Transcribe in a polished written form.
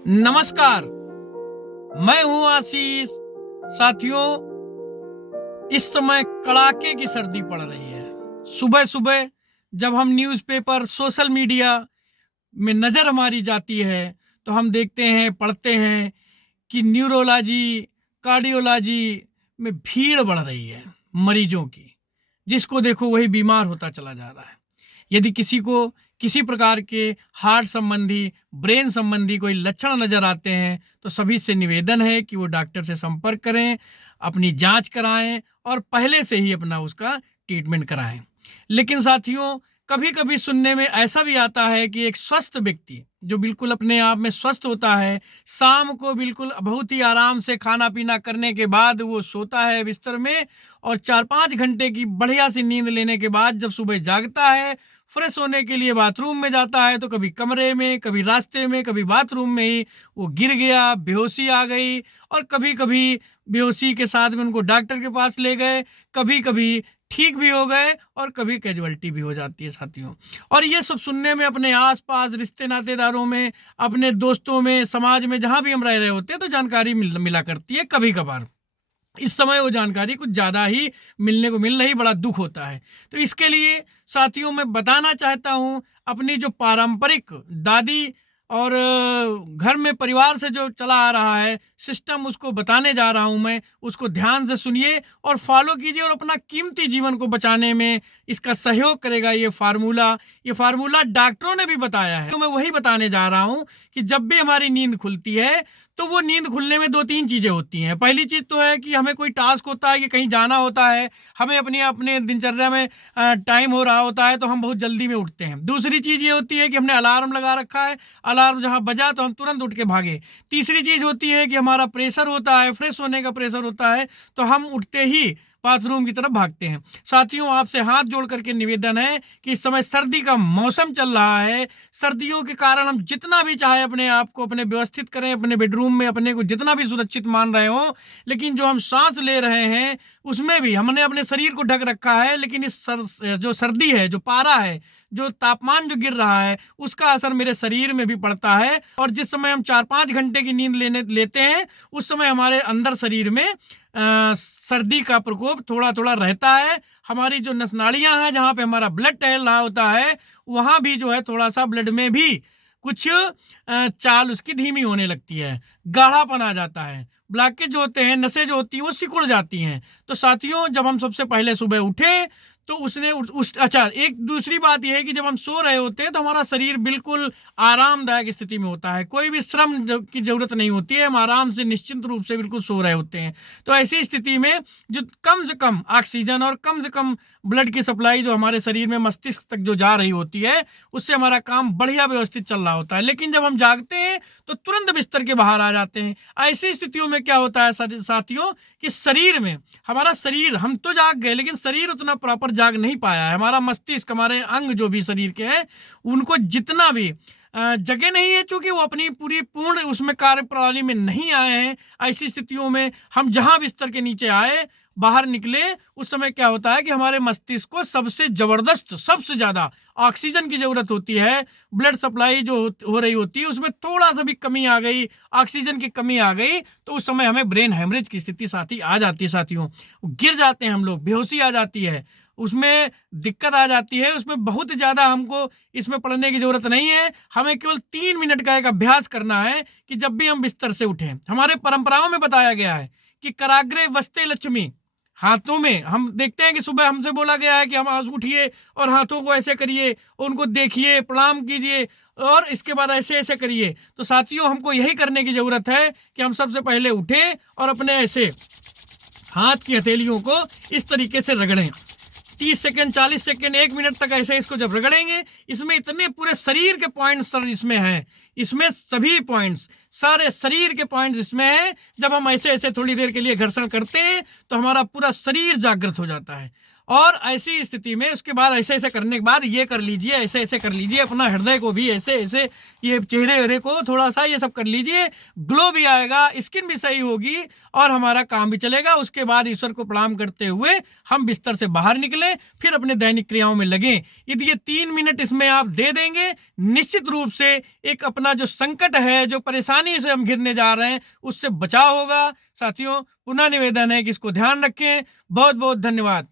नमस्कार। मैं हूं आशीष। साथियों, इस समय कड़ाके की सर्दी पड़ रही है। सुबह सुबह जब हम न्यूज़पेपर, सोशल मीडिया में नज़र हमारी जाती है तो हम देखते हैं, पढ़ते हैं कि न्यूरोलॉजी, कार्डियोलॉजी में भीड़ बढ़ रही है मरीजों की। जिसको देखो वही बीमार होता चला जा रहा है। यदि किसी को किसी प्रकार के हार्ट संबंधी, ब्रेन संबंधी कोई लक्षण नज़र आते हैं तो सभी से निवेदन है कि वो डॉक्टर से संपर्क करें, अपनी जांच कराएं और पहले से ही अपना उसका ट्रीटमेंट कराएं। लेकिन साथियों, कभी कभी सुनने में ऐसा भी आता है कि एक स्वस्थ व्यक्ति जो बिल्कुल अपने आप में स्वस्थ होता है, शाम को बिल्कुल बहुत ही आराम से खाना पीना करने के बाद वो सोता है बिस्तर में और 4-5 घंटे की बढ़िया सी नींद लेने के बाद जब सुबह जागता है, फ्रेश होने के लिए बाथरूम में जाता है तो कभी कमरे में, कभी रास्ते में, कभी बाथरूम में ही वो गिर गया, बेहोशी आ गई। और कभी कभी बेहोशी के साथ में उनको डॉक्टर के पास ले गए, कभी कभी ठीक भी हो गए और कभी कैजुअलिटी भी हो जाती है साथियों। और ये सब सुनने में अपने आसपास रिश्ते नातेदारों में, अपने दोस्तों में, समाज में जहां भी हम रह रहे होते हैं तो जानकारी मिला करती है कभी कभार। इस समय वो जानकारी कुछ ज़्यादा ही मिलने को मिल रही, बड़ा दुख होता है। तो इसके लिए साथियों मैं बताना चाहता हूँ, अपनी जो पारंपरिक दादी और घर में परिवार से जो चला आ रहा है सिस्टम, उसको बताने जा रहा हूँ मैं। उसको ध्यान से सुनिए और फॉलो कीजिए और अपना कीमती जीवन को बचाने में इसका सहयोग करेगा ये फार्मूला डॉक्टरों ने भी बताया है। तो मैं वही बताने जा रहा हूँ कि जब भी हमारी नींद खुलती है तो वो नींद खुलने में 2-3 चीज़ें होती हैं। पहली चीज़ तो है कि हमें कोई टास्क होता है कि कहीं जाना होता है, हमें अपने दिनचर्या में टाइम हो रहा होता है तो हम बहुत जल्दी में उठते हैं। दूसरी चीज़ ये होती है कि हमने अलार्म लगा रखा है, अलार्म जहाँ बजा तो हम तुरंत उठ के भागे। तीसरी चीज़ होती है कि हमारा प्रेशर होता है, फ्रेश होने का प्रेशर होता है तो हम उठते ही बाथरूम की तरफ भागते हैं। साथियों, आपसे हाथ जोड़ करके निवेदन है कि इस समय सर्दी का मौसम चल रहा है। सर्दियों के कारण हम जितना भी चाहे अपने आप को अपने व्यवस्थित करें, अपने बेडरूम में अपने को जितना भी सुरक्षित मान रहे हो, लेकिन जो हम सांस ले रहे हैं उसमें भी हमने अपने शरीर को ढक रखा है। लेकिन इस जो सर्दी है, जो पारा है, जो तापमान जो गिर रहा है, उसका असर मेरे शरीर में भी पड़ता है। और जिस समय हम 4-5 घंटे की नींद लेते हैं उस समय हमारे अंदर शरीर में सर्दी का प्रकोप थोड़ा थोड़ा रहता है। हमारी जो नसनाड़ियां हैं, जहाँ पे हमारा ब्लड टहल रहा होता है, वहां भी जो है थोड़ा सा ब्लड में भी कुछ चाल उसकी धीमी होने लगती है, गाढ़ापन आ जाता है, ब्लॉकेज जो होते हैं, नसें जो होती हैं वो सिकुड़ जाती हैं। तो साथियों, जब हम सबसे पहले सुबह उठे तो अच्छा, एक दूसरी बात यह है कि जब हम सो रहे होते हैं तो हमारा शरीर बिल्कुल आरामदायक स्थिति में होता है, कोई भी श्रम की जरूरत नहीं होती है, हम आराम से निश्चिंत रूप से बिल्कुल सो रहे होते हैं। तो ऐसी स्थिति में जो कम से कम ऑक्सीजन और कम से कम ब्लड की सप्लाई जो हमारे शरीर में मस्तिष्क तक जो जा रही होती है, उससे हमारा काम बढ़िया व्यवस्थित चल रहा होता है। लेकिन जब हम जागते हैं तो तुरंत बिस्तर के बाहर आ जाते हैं। ऐसी स्थितियों में क्या होता है साथियों कि शरीर में, हमारा शरीर, हम तो जाग गए लेकिन शरीर उतना प्रॉपर जाग नहीं पाया है। हमारा मस्तिष्क, हमारे अंग जो भी शरीर के हैं, उनको जितना भी जगह नहीं है, चूंकि वो अपनी पूर्ण उसमें कार्य प्रणाली में नहीं आए हैं। ऐसी स्थितियों में हम जहां बिस्तर के नीचे आए, बाहर निकले, उस समय क्या होता है कि हमारे मस्तिष्क को सबसे जबरदस्त, सबसे ज्यादा ऑक्सीजन की जरूरत होती है। ब्लड सप्लाई जो हो रही होती है उसमें थोड़ा सा भी कमी आ गई, ऑक्सीजन की कमी आ गई, तो उस समय हमें ब्रेन हेमरेज की स्थिति साथी आ जाती है। साथियों, गिर जाते हैं हम लोग, बेहोशी आ जाती है, उसमें दिक्कत आ जाती है। उसमें बहुत ज़्यादा हमको इसमें पढ़ने की ज़रूरत नहीं है। हमें केवल 3 मिनट का एक अभ्यास करना है कि जब भी हम बिस्तर से उठें, हमारे परंपराओं में बताया गया है कि कराग्रे वस्ते लक्ष्मी, हाथों में हम देखते हैं कि सुबह हमसे बोला गया है कि हम आज उठिए और हाथों को ऐसे करिए, उनको देखिए, प्रणाम कीजिए और इसके बाद ऐसे ऐसे करिए। तो साथियों, हमको यही करने की ज़रूरत है कि हम सबसे पहले उठें और अपने ऐसे हाथ की हथेलियों को इस तरीके से रगड़ें। 30 सेकंड, 40 सेकंड, 1 मिनट तक ऐसे इसको जब रगड़ेंगे, इसमें इतने पूरे शरीर के पॉइंट्स सर इसमें हैं, इसमें सभी पॉइंट्स, सारे शरीर के पॉइंट्स इसमें हैं। जब हम ऐसे ऐसे थोड़ी देर के लिए घर्षण करते हैं तो हमारा पूरा शरीर जागृत हो जाता है और ऐसी स्थिति में उसके बाद ऐसे ऐसे करने के बाद ये कर लीजिए, ऐसे ऐसे कर लीजिए, अपना हृदय को भी ऐसे ऐसे, ये चेहरे को थोड़ा सा ये सब कर लीजिए, ग्लो भी आएगा, स्किन भी सही होगी और हमारा काम भी चलेगा। उसके बाद ईश्वर को प्रणाम करते हुए हम बिस्तर से बाहर निकले, फिर अपने दैनिक क्रियाओं में लगे। यदि ये 3 मिनट इसमें आप दे देंगे, निश्चित रूप से एक अपना जो संकट है, जो परेशानी से हम घिरने जा रहे हैं, उससे बचाव होगा। साथियों, पुनः निवेदन है कि इसको ध्यान रखें। बहुत बहुत धन्यवाद।